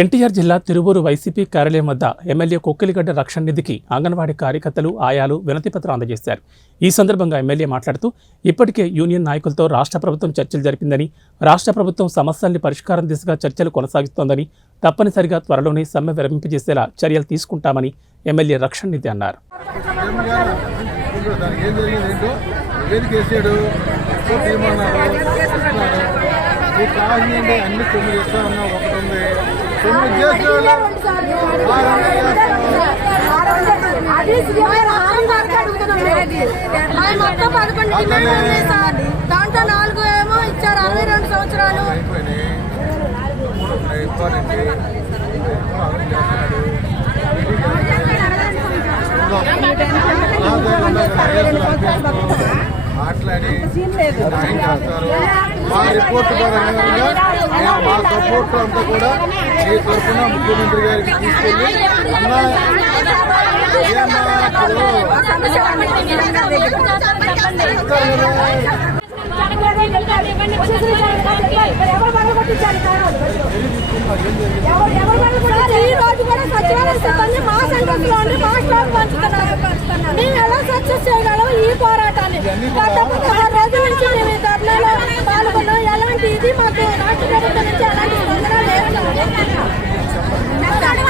ఎన్టీఆర్ జిల్లా తిరువూరు వైసీపీ కార్యాలయం వద్ద ఎమ్మెల్యే కొక్కిలిగడ్డ రక్షణ నిధికి అంగన్వాడీ కార్యకర్తలు ఆయాలు వినతిపత్రం అందజేశారు. ఈ సందర్భంగా ఎమ్మెల్యే మాట్లాడుతూ ఇప్పటికే యూనియన్ నాయకులతో రాష్ట్ర ప్రభుత్వం చర్చలు జరిపిందని, రాష్ట్ర ప్రభుత్వం సమస్యల్ని పరిష్కారం దిశగా చర్చలు కొనసాగిస్తోందని, తప్పనిసరిగా త్వరలోనే సమ్మె విరమింపజేసేలా చర్యలు తీసుకుంటామని ఎమ్మెల్యే రక్షణ నిధి అన్నారు. అన్ని 9 ఇస్తా ఉన్నా ఒకటి ఉంది 9 చేసిన దాంట్లో 4 ఏమో ఇచ్చారు 62 సంవత్సరాలు. మాట్లాడి చేస్తారు. మా రిపోర్ట్ మా సపోర్ట్ అంతా కూడా ఈ తరఫున ముఖ్యమంత్రి గారికి తీసుకెళ్ళి ఈ రోజు కూడా సచివాలయ సిబ్బంది మా సెంటర్స్ లో ఉండి మా స్టాఫ్ పంచుతున్నారు. మేము ఎలా సక్సెస్ చేయగలం ఈ పోరాటాన్ని? గత 16 రోజుల నుంచి మేము ఈ ధర్నాలో పాల్గొన్నాం. ఎలాంటి ఇది మాకు రాష్ట్ర ప్రభుత్వం నుంచి ఎలాంటి స్పందన లేదు. చాలా